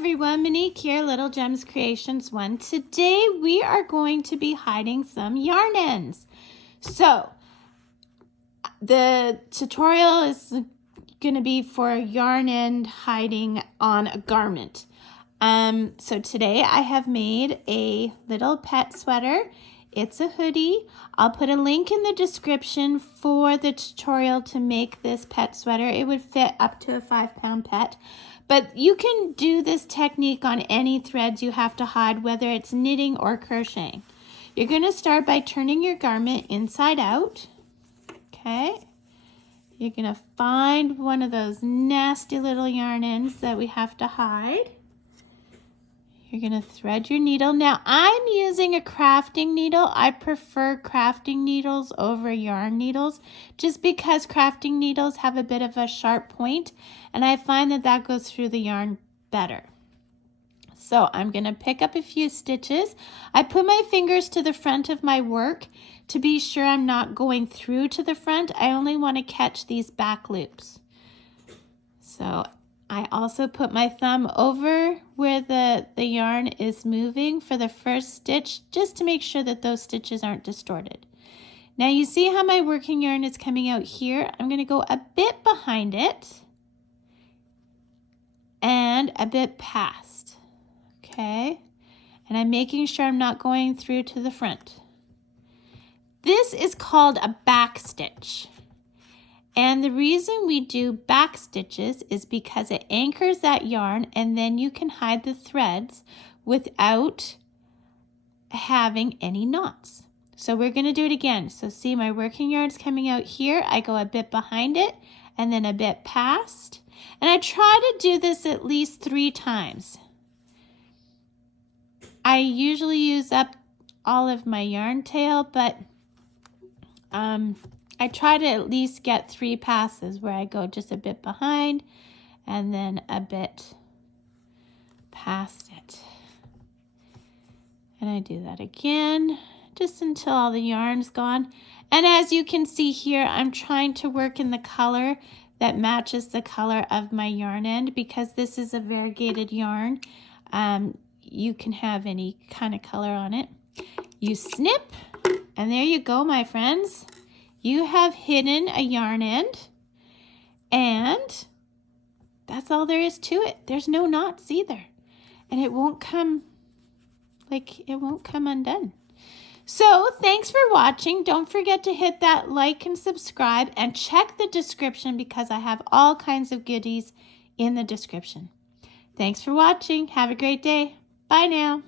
everyone, Monique here, Little Gems Creations 1. Today we are going to be hiding some yarn ends. So the tutorial is going to be for yarn end hiding on a garment. So today I have made a little pet sweater. It's a hoodie. I'll put a link in the description for the tutorial to make this pet sweater. It would fit up to a 5-pound pet. But you can do this technique on any threads you have to hide, whether it's knitting or crocheting. You're going to start by turning your garment inside out. Okay. You're going to find one of those nasty little yarn ends that we have to hide. You're going to thread your needle. Now, I'm using a crafting needle. I prefer crafting needles over yarn needles just because crafting needles have a bit of a sharp point, and I find that that goes through the yarn better. So I'm going to pick up a few stitches. I put my fingers to the front of my work to be sure I'm not going through to the front. I only want to catch these back loops. So I also put my thumb over where the yarn is moving for the first stitch, just to make sure that those stitches aren't distorted. Now you see how my working yarn is coming out here? I'm going to go a bit behind it and a bit past, okay? And I'm making sure I'm not going through to the front. This is called a back stitch. And the reason we do back stitches is because it anchors that yarn, and then you can hide the threads without having any knots. So we're going to do it again. So see, my working yarn is coming out here. I go a bit behind it and then a bit past. And I try to do this at least 3 times. I usually use up all of my yarn tail, but I try to at least get 3 passes where I go just a bit behind and then a bit past it. And I do that again just until all the yarn's gone. And as you can see here, I'm trying to work in the color that matches the color of my yarn end because this is a variegated yarn. You can have any kind of color on it. You snip, and there you go, my friends. You have hidden a yarn end, and that's all there is to it. There's no knots either, and it won't come undone. So thanks for watching. Don't forget to hit that like and subscribe, and check the description because I have all kinds of goodies in the description. Thanks for watching. Have a great day. Bye now.